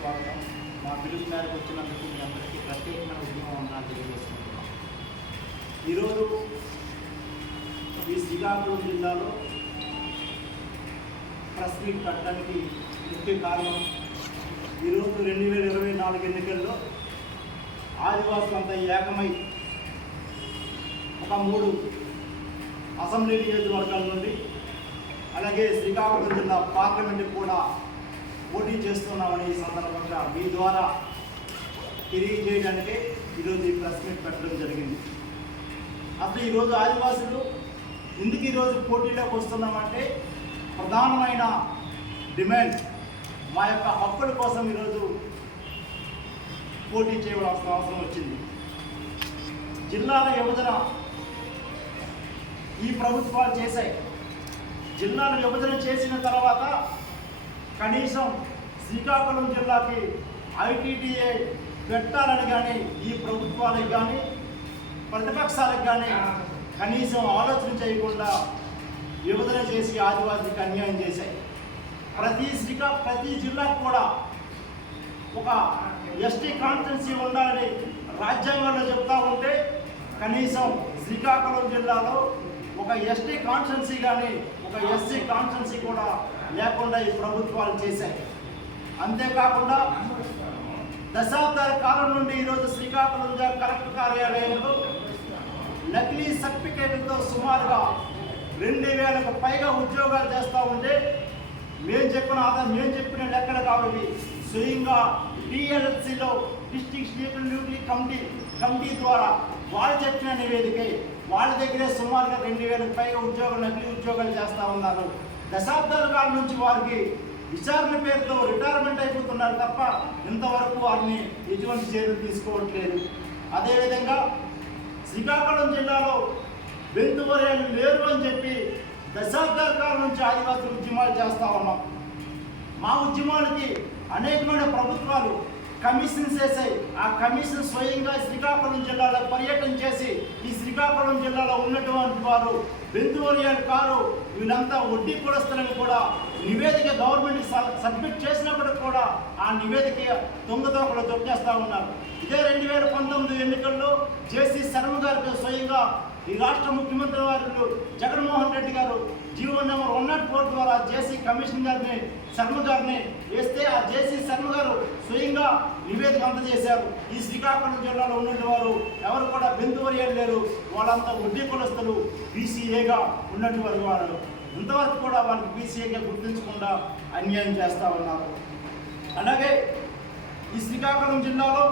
స్వాగతం. మా పిలుపు మేరకు వచ్చినందుకు మీ అందరికీ ప్రత్యేకమైన ఉద్యమం తెలియజేసుకుంటున్నాం. ఈరోజు ఈ శ్రీకాకుళం జిల్లాలో ప్రెస్ మీట్ కట్టడానికి ముఖ్య కారణం ఈరోజు 2024 ఎన్నికల్లో ఆదివాసులంతా ఏకమై ఒక 3 అసెంబ్లీ నియోజకవర్గాల నుండి అలాగే శ్రీకాకుళం జిల్లా పార్లమెంట్కి కూడా పోటీ చేస్తున్నామని ఈ సందర్భంగా మీ ద్వారా తెలియజేయడానికే ఈరోజు ఈ ప్రెస్ మీట్ పెట్టడం జరిగింది. అసలు ఈరోజు ఆదివాసులు ఎందుకు ఈరోజు పోటీలోకి వస్తున్నామంటే ప్రధానమైన డిమాండ్ మా యొక్క హక్కుల కోసం ఈరోజు పోటీ చేయవలసిన అవసరం వచ్చింది. జిల్లాల విభజన ఈ ప్రభుత్వాలు చేశాయి. జిల్లాల విభజన చేసిన తర్వాత కనీసం శ్రీకాకుళం జిల్లాకి ఐటీడీఏ పెట్టాలని కానీ ఈ ప్రభుత్వాలకు కానీ ప్రతిపక్షాలకు కానీ కనీసం ఆలోచన చేయకుండా విభజన చేసి ఆదివాసీకి అన్యాయం చేశాయి. ప్రతి జిల్లాకు కూడా ఒక ఎస్టీ కాన్స్టిట్యున్సీ ఉండాలని రాజ్యాంగంలో చెప్తా ఉంటే కనీసం శ్రీకాకుళం జిల్లాలో ఒక ఎస్టీ కాన్స్టిట్యున్సీ కానీ ఒక ఎస్సీ కాన్స్టిట్యున్సీ కూడా లేకుండా ఈ ప్రభుత్వాలు చేశాయి. అంతేకాకుండా దశాబ్దాల కాలం నుండి ఈరోజు శ్రీకాకుళం కలెక్టర్ కార్యాలయంలో నకిలీ సర్టిఫికేట్లతో సుమారుగా 2000కు పైగా ఉద్యోగాలు చేస్తూ ఉంటే మేము చెప్పిన లెక్కలు కావాలి. స్వయంగా డిఎల్ఎస్సిలో డిస్ట్రిక్ట్ స్టేట్ డ్యూటీ కమిటీ ద్వారా వాళ్ళు చెప్పిన నివేదిక వాళ్ళ దగ్గరే సుమారుగా 2000కు పైగా నకిలీ ఉద్యోగాలు చేస్తూ ఉన్నారు. దశాబ్దాల కాలం నుంచి వారికి విచారణ పేరుతో రిటైర్మెంట్ అయిపోతున్నారు తప్ప ఇంతవరకు వారిని ఎటువంటి చర్యలు తీసుకోవట్లేదు. అదేవిధంగా శ్రీకాకుళం జిల్లాలో బెంతువరేలు లేరు అని చెప్పి దశాబ్దాల కాలం నుంచి ఆదివాసులు ఉద్యమాలు చేస్తూ ఉన్నాం. మా ఉద్యమాలకి అనేకమైన ప్రభుత్వాలు కమిషన్స్ వేసాయి. ఆ కమిషన్ స్వయంగా శ్రీకాకుళం జిల్లాలో పర్యటన చేసి ఈ శ్రీకాకుళం జిల్లాలో ఉన్నటువంటి వారు బెంతువరియాలు కారు వీళ్ళంతా వడ్డీ కులస్తులను కూడా నివేదిక గవర్నమెంట్కి సబ్మిట్ చేసినప్పటికి కూడా ఆ నివేదిక దొంగతోకలు దొక్కేస్తూ ఉన్నారు. ఇదే 2019 ఎన్నికల్లో జేసీ శర్మ గారికి స్వయంగా ఈ రాష్ట్ర ముఖ్యమంత్రి వారు జగన్మోహన్ రెడ్డి గారు జీవో నెంబర్ 104 ద్వారా జేసీ కమిషన్ గారిని శర్మ గారిని వేస్తే ఆ జేసీ శర్మ గారు స్వయంగా నివేదిక అందజేశారు. ఈ శ్రీకాకుళం జిల్లాలో ఉన్నటువంటి వారు ఎవరు కూడా బెంతువరియాలు లేరు, వాళ్ళంతా వడ్డీ కులస్తులు బీసీఏగా ఉన్నటువంటి వారు ఇంతవరకు కూడా వాళ్ళకి బీసీఏగా గుర్తించకుండా అన్యాయం చేస్తూ ఉన్నారు. అలాగే ఈ శ్రీకాకుళం జిల్లాలో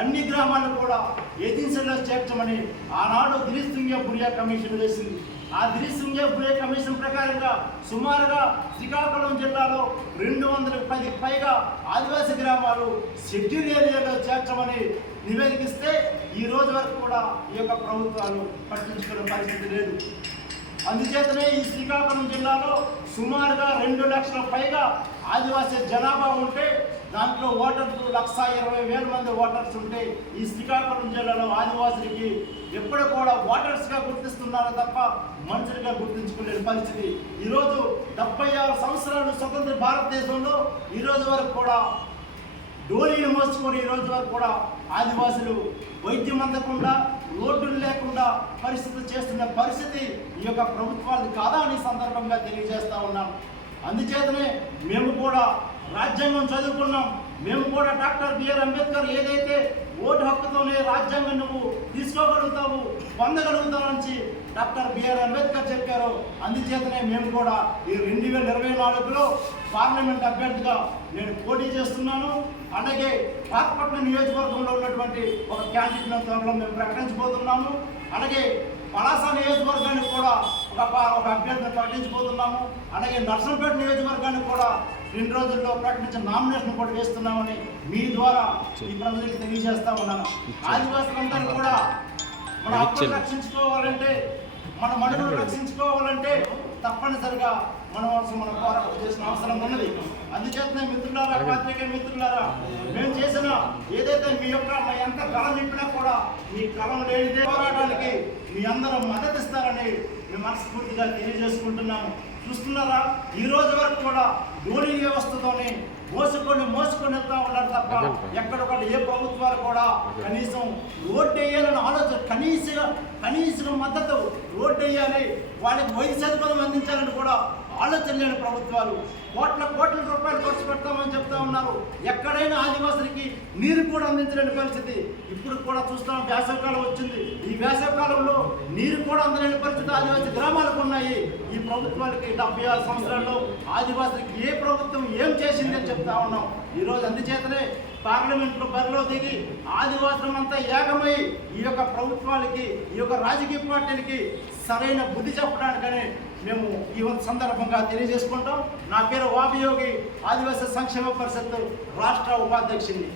అన్ని గ్రామాలను కూడా ఏజెన్సీలో చేర్చమని ఆనాడు దిరిసింగే బురియా కమిషన్ వేసింది. ఆ దిరిసింగే బురియా కమిషన్ ప్రకారంగా సుమారుగా శ్రీకాకుళం జిల్లాలో 210కి పైగా ఆదివాసీ గ్రామాలు షెడ్యూల్ ఏరియాలో చేర్చమని నివేదికిస్తే ఈ రోజు వరకు కూడా ఈ యొక్క ప్రభుత్వాలు పట్టించుకునే పరిస్థితి లేదు. అందుచేతనే ఈ శ్రీకాకుళం జిల్లాలో సుమారుగా 2 లక్షల పైగా ఆదివాసీ జనాభా ఉంటే దాంట్లో ఓటర్లు 1,20,000 మంది ఓటర్స్ ఉంటే ఈ శ్రీకాకుళం జిల్లాలో ఆదివాసులకి ఎప్పుడు కూడా ఓటర్స్గా గుర్తిస్తున్నారు తప్ప మనుషులుగా గుర్తించుకునే పరిస్థితి. ఈరోజు 76 సంవత్సరాలు స్వతంత్ర భారతదేశంలో ఈరోజు వరకు కూడా డోలీని మోసుకొని ఈ రోజు వరకు కూడా ఆదివాసులు వైద్యం అందకుండా రోడ్డులు లేకుండా పరిస్థితులు చేస్తున్న పరిస్థితి ఈ యొక్క ప్రభుత్వాలు కాదా అని సందర్భంగా తెలియజేస్తూ ఉన్నాం. అందుచేతనే మేము కూడా రాజ్యాంగం చదువుకున్నాం. మేము కూడా డాక్టర్ బిఆర్ అంబేద్కర్ ఏదైతే ఓటు హక్కుతోనే రాజ్యాంగం నువ్వు తీసుకోగలుగుతావు పొందగలుగుతావు అని డాక్టర్ బిఆర్ అంబేద్కర్ చెప్పారు. అందుచేతనే మేము కూడా ఈ 2024లో పార్లమెంట్ అభ్యర్థిగా నేను పోటీ చేస్తున్నాను. అలాగే పాతపట్నం నియోజకవర్గంలో ఉన్నటువంటి ఒక క్యాండిడేట్ల త్వరలో మేము ప్రకటించబోతున్నాము. అలాగే పలాస నియోజకవర్గానికి కూడా ఒక అభ్యర్థిని ప్రకటించబోతున్నాము. అలాగే నర్సంపేట నియోజకవర్గానికి కూడా 2 రోజుల్లో ప్రకటించిన నామినేషన్ కూడా వేస్తున్నామని మీ ద్వారా ఈ ప్రజలకు తెలియజేస్తా ఉన్నాను. ఆదివాసులందరూ కూడా మన హక్కులు రక్షించుకోవాలంటే మన మనుగడను రక్షించుకోవాలంటే తప్పనిసరిగా మనం పోరాటం చేసిన అవసరం ఉన్నది. అందుచేతనే మిత్రులారా, పాత్రికేయ మిత్రులారా, మేము చేసిన ఏదైతే మీ ఎంత కళ నింపినా కూడా మీ కళం లేనిదే పోరాటానికి మీ అందరూ మద్దతు ఇస్తారని మేము మనస్ఫూర్తిగా తెలియజేసుకుంటున్నాము. చూస్తున్నారా, ఈ రోజు వరకు కూడా ధోని వ్యవస్థతోనే మోసుకొని వెళ్తా ఉన్నారు తప్ప ఎక్కడొక్కడ ఏ ప్రభుత్వాలు కూడా కనీసం రోడ్డు వేయాలని ఆలోచన, కనీసం మద్దతు రోడ్డు వేయాలి, వాళ్ళకి వైద్య సదుపాయం అందించాలని కూడా ఆలోచన లేని ప్రభుత్వాలు కోట్ల రూపాయలు ఖర్చు పెడతామని చెప్తా ఉన్నారు. ఎక్కడైనా ఆదివాసులకి నీరు కూడా అందించలేని పరిస్థితి. ఇప్పుడు కూడా చూస్తాం, వేసవికాలం వచ్చింది. ఈ వేసవికాలంలో నీరు కూడా అందలేని పరిస్థితి ఆదివాసీ గ్రామాలకు ఉన్నాయి. ఈ ప్రభుత్వాలకి 76 సంవత్సరాల్లో ఆదివాసులకి ఏ ప్రభుత్వం ఏం చేసిందని చెప్తా ఉన్నాం. ఈరోజు అందుచేతనే పార్లమెంట్లో బరిలో దిగి ఆదివాసులమంతా ఏకమై ఈ యొక్క ప్రభుత్వాలకి, ఈ యొక్క రాజకీయ పార్టీలకి సరైన బుద్ధి చెప్పడానికనే మేము ఈ సందర్భంగా తెలియజేసుకుంటాం. నా పేరు వాబియోగి, ఆదివాసీ సంక్షేమ పరిషత్ రాష్ట్ర ఉపాధ్యక్షుడిని.